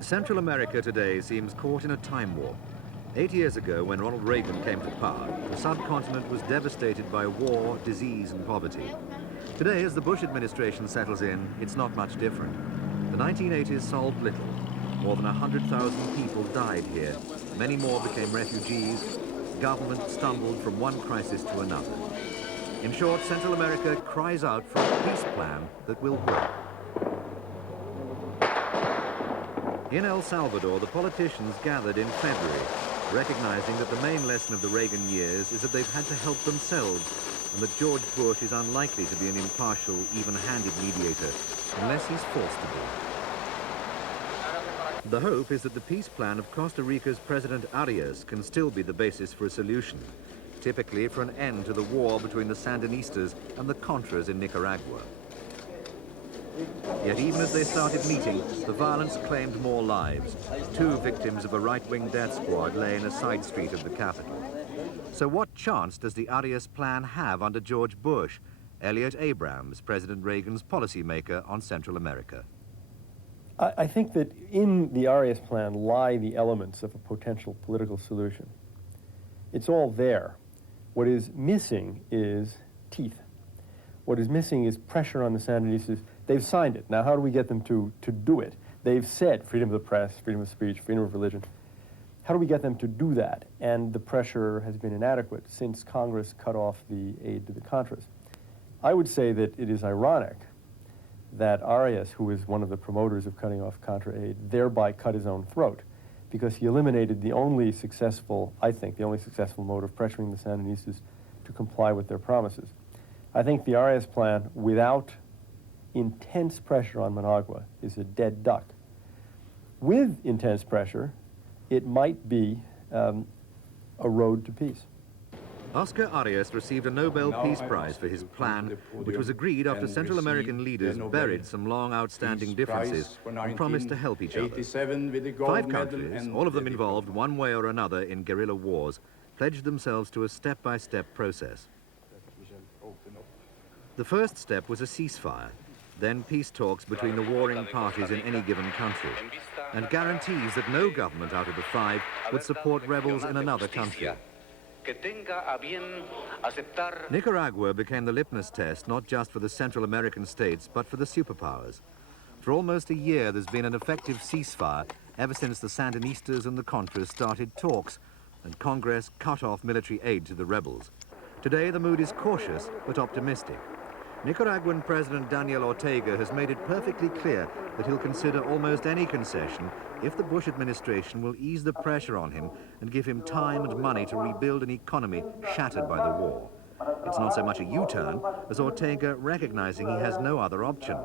Central America today seems caught in a time warp. 8 years ago, when Ronald Reagan came to power, the subcontinent was devastated by war, disease, and poverty. Today, as the Bush administration settles in, it's not much different. The 1980s solved little. More than 100,000 people died here. Many more became refugees. Government stumbled from one crisis to another. In short, Central America cries out for a peace plan that will work. In El Salvador, the politicians gathered in February, recognizing that the main lesson of the Reagan years is that they've had to help themselves, and that George Bush is unlikely to be an impartial, even-handed mediator, unless he's forced to be. The hope is that the peace plan of Costa Rica's President Arias can still be the basis for a solution, typically for an end to the war between the Sandinistas and the Contras in Nicaragua. Yet even as they started meeting, the violence claimed more lives. 2 victims of a right-wing death squad lay in a side street of the capital. So what chance does the Arias plan have under George Bush, Elliot Abrams, President Reagan's policymaker on Central America? I think that in the Arias plan lie the elements of a potential political solution. It's all there. What is missing is teeth. What is missing is pressure on the Sandinistas. They've signed it. Now, how do we get them to do it? They've said freedom of the press, freedom of speech, freedom of religion. How do we get them to do that? And the pressure has been inadequate since Congress cut off the aid to the Contras. I would say that it is ironic that Arias, who is one of the promoters of cutting off Contra aid, thereby cut his own throat, because he eliminated the only successful, I think, the only successful mode of pressuring the Sandinistas to comply with their promises. I think the Arias plan, without intense pressure on Managua, is a dead duck. With intense pressure, it might be a road to peace. Oscar Arias received a Nobel Peace Prize for his plan, which was agreed after Central American leaders buried some long outstanding differences and promised to help each other. 5 countries, all of them involved one way or another in guerrilla wars, pledged themselves to a step-by-step process. The first step was a ceasefire, then peace talks between the warring parties in any given country, and guarantees that no government out of the 5 would support rebels in another country. Nicaragua became the litmus test not just for the Central American states, but for the superpowers. For almost a year, there's been an effective ceasefire ever since the Sandinistas and the Contras started talks, and Congress cut off military aid to the rebels. Today, the mood is cautious but optimistic. Nicaraguan President Daniel Ortega has made it perfectly clear that he'll consider almost any concession if the Bush administration will ease the pressure on him and give him time and money to rebuild an economy shattered by the war. It's not so much a U-turn as Ortega recognizing he has no other option.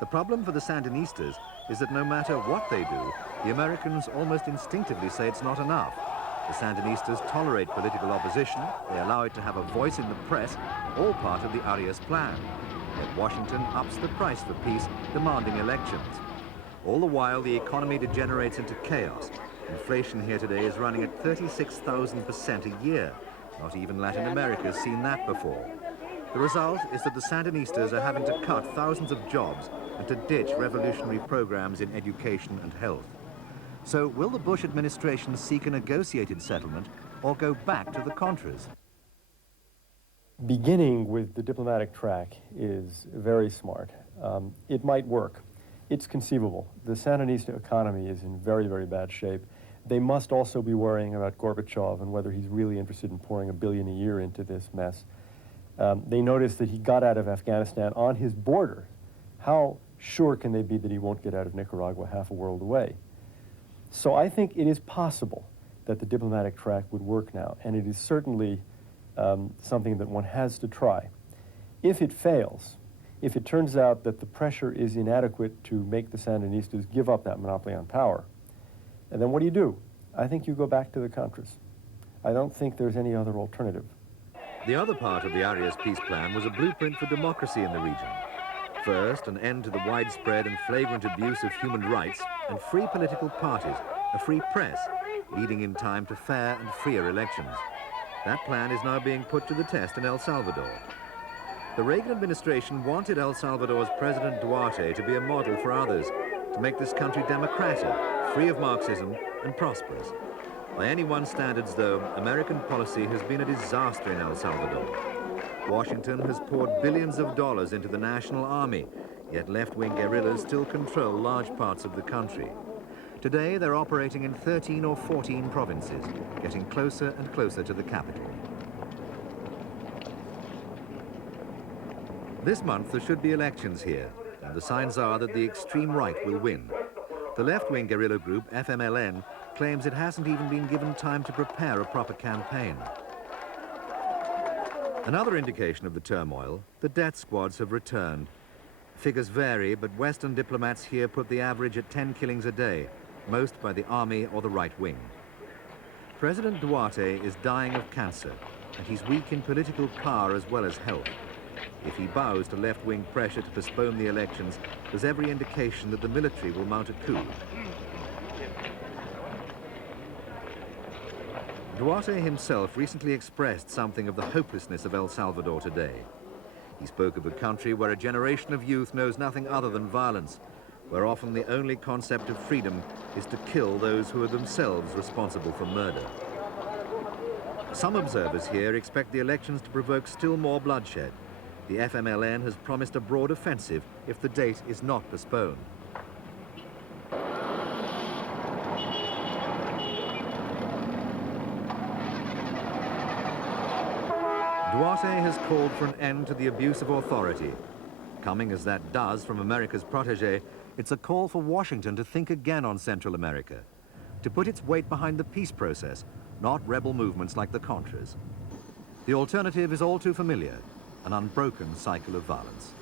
The problem for the Sandinistas is that no matter what they do, the Americans almost instinctively say it's not enough. The Sandinistas tolerate political opposition, they allow it to have a voice in the press, all part of the Arias plan. Yet Washington ups the price for peace, demanding elections. All the while, the economy degenerates into chaos. Inflation here today is running at 36,000% a year. Not even Latin America has seen that before. The result is that the Sandinistas are having to cut thousands of jobs and to ditch revolutionary programs in education and health. So will the Bush administration seek a negotiated settlement or go back to the Contras? Beginning with the diplomatic track is very smart. It might work. It's conceivable. The Sandinista economy is in very, very bad shape. They must also be worrying about Gorbachev and whether he's really interested in pouring $1 billion a year into this mess. They noticed that he got out of Afghanistan on his border. How sure can they be that he won't get out of Nicaragua half a world away? So I think it is possible that the diplomatic track would work now, and it is certainly something that one has to try. If it fails, if it turns out that the pressure is inadequate to make the Sandinistas give up that monopoly on power, and then what do? I think you go back to the Contras. I don't think there's any other alternative. The other part of the Arias peace plan was a blueprint for democracy in the region. First, an end to the widespread and flagrant abuse of human rights and free political parties, a free press, leading in time to fair and freer elections. That plan is now being put to the test in El Salvador. The Reagan administration wanted El Salvador's President Duarte to be a model for others, to make this country democratic, free of Marxism, and prosperous. By anyone's standards, though, American policy has been a disaster in El Salvador. Washington has poured billions of dollars into the national army, yet left-wing guerrillas still control large parts of the country. Today, they're operating in 13 or 14 provinces, getting closer and closer to the capital. This month, there should be elections here, and the signs are that the extreme right will win. The left-wing guerrilla group, FMLN, claims it hasn't even been given time to prepare a proper campaign. Another indication of the turmoil, the death squads have returned. Figures vary, but Western diplomats here put the average at 10 killings a day, most by the army or the right wing. President Duarte is dying of cancer, and he's weak in political power as well as health. If he bows to left-wing pressure to postpone the elections, there's every indication that the military will mount a coup. Duarte himself recently expressed something of the hopelessness of El Salvador today. He spoke of a country where a generation of youth knows nothing other than violence, where often the only concept of freedom is to kill those who are themselves responsible for murder. Some observers here expect the elections to provoke still more bloodshed. The FMLN has promised a broad offensive if the date is not postponed. Duarte has called for an end to the abuse of authority. Coming as that does from America's protege, it's a call for Washington to think again on Central America, to put its weight behind the peace process, not rebel movements like the Contras. The alternative is all too familiar, an unbroken cycle of violence.